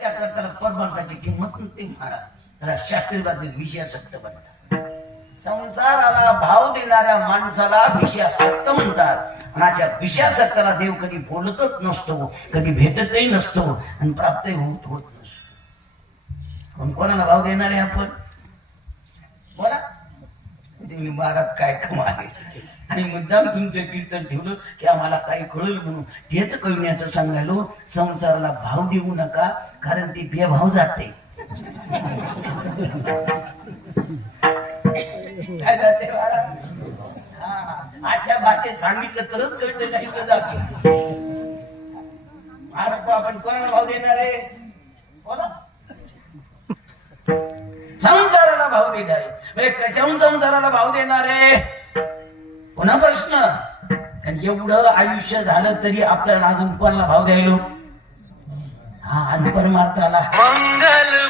सच्च्या करताना परमार्थाची किंमत नसते महाराज. त्याला शास्त्रीवादी विषयासक्त बनतात. संसाराला भाव देणाऱ्या माणसाला विषयासक्त म्हणतात. आणि अशा विषयासक्ताला देव कधी बोलतच नसतो, कधी भेटतही नसतो आणि प्राप्तही होत नसतो. पण कोणाला भाव देणार आहे आपण? बोला. देवी महाराज काय कमाल आहे. आणि मुद्दाम तुमचं कीर्तन ठेवलं की आम्हाला काही कळलं म्हणून तेच कळण्याचं सांगायलो. संसाराला भाव देऊ नका, कारण ती बेभाव जाते. काय जाते महाराज? अशा भाषेत सांगितलं तरच कळतं, नाही तर जाते. महाराज आपण कोणाला भाव देणार आहे? बोला. संसाराला भाव देणार आहे. म्हणजे कशाहून संसाराला भाव देणार आहे? पुन्हा प्रश्न. कारण एवढं आयुष्य झालं तरी आपल्याला अजून कोणाला भाव द्यायलो? हा, आणि परमार्थाला. मंगल